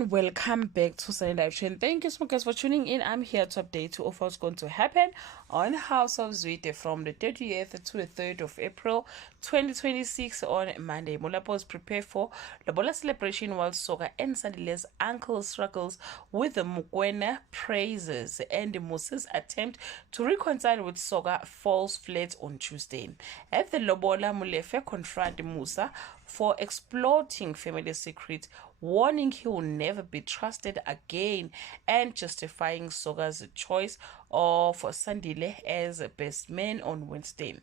everyone, welcome back to Sunny Live Trend. Thank you so much guys for tuning in. I'm here to update you of what's going to happen on House of Zwide from the 30th to the 3rd of April 2026 on Monday. Molapos prepare for the Bola celebration while Soga and Sandile's uncle struggles with the Mukwena praises and Musa's attempt to reconcile with Soga falls flat on Tuesday. At the Lobola, Mulefe confront Musa for exploiting family secrets, warning he will never be trusted again and justifying Soga's choice of Sandile as best man on Wednesday.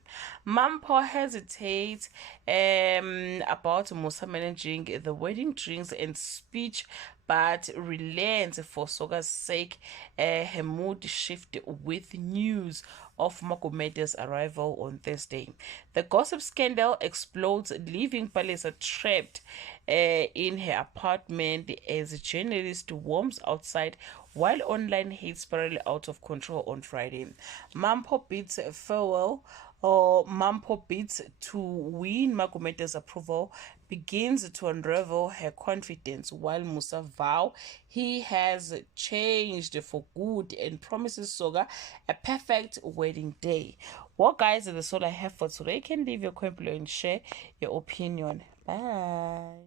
Mampo hesitates about Musa managing the wedding drinks and speech, but relents for Soga's sake. Her mood shift with news of Magomeda's arrival on Thursday. The gossip scandal explodes, leaving Palesa trapped in her apartment as a journalist warms outside while online hate spiraled out of control on Friday. Mampo bids farewell Mampo bids to win Magomeda's approval, begins to unravel her confidence while Musa vows he has changed for good and promises Soga a perfect wedding day. Well guys, that's all I have for today. You can leave your comment below and share your opinion. Bye.